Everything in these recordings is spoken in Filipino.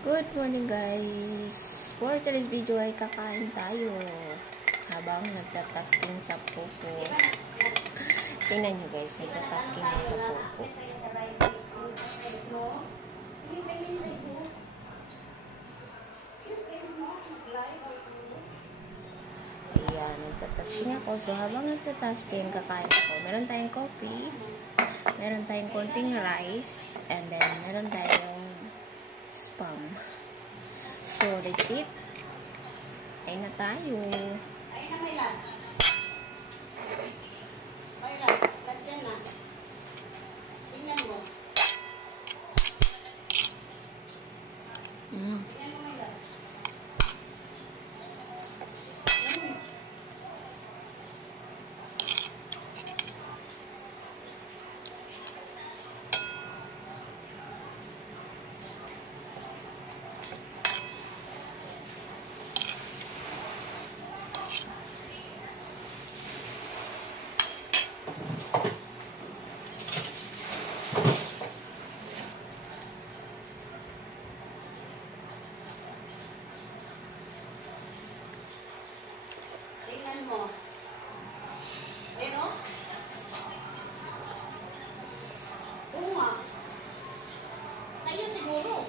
Good morning guys! For today's video ay kakain tayo habang nagtatasking sa popo. Tingnan nyo guys, nagtatasking ako sa popo. Ayan, nagtatasking ako. So habang nagtatasking, kakain ako. Meron tayong coffee, meron tayong konting rice, and then meron tayong spam. So, that's it. Kain na tayo. Ayun na may lang. May lang. Lagyan na. Tingnan mo. Tingnan mo may lang. Tingnan mo. Ayun o. Oo nga. Sa'yo siguro.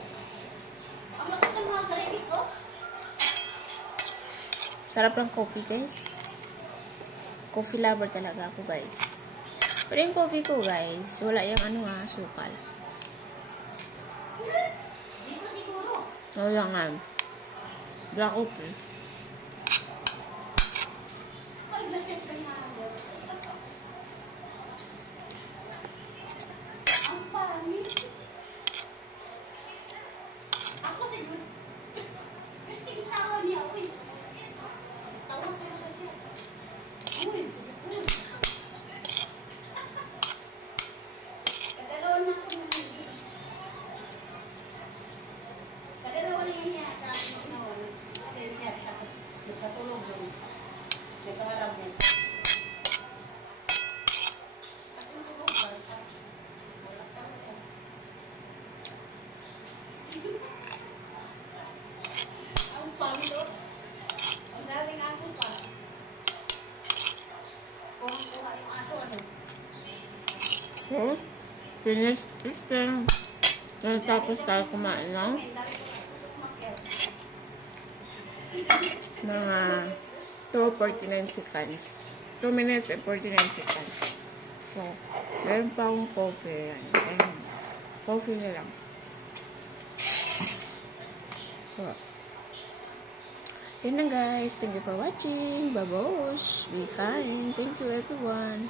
Ang lakas ng mga garigit ko. Sarap ng coffee guys. Coffee lover talaga ako guys. Pero yung coffee ko guys, wala yung sukal. Dito siguro. Wala nga. Black coffee. Ay, nasipin na ako. Ang pangit. Ako siguro. Pero tingtawa niya. Uy. Tawa talaga siya. Uy. Uy. Kadalawan na ako nangigis. Kadalawan na niya sa akin noon. Kasi siya tapos nagpatulog doon. Nagkaharap niya. Kasi natulog ba? Wala talaga. Ang pangit. Ang daming aso pa. Kuha yung aso ano. So, finish eating. Tapos tayo kumain ng mga 2:49 seconds. 2 minutes and 49 seconds. So, meron pa akong coffee. Ayan. Coffee na lang. So, yun lang guys. Thank you for watching. Babosh. Be kind. Thank you everyone.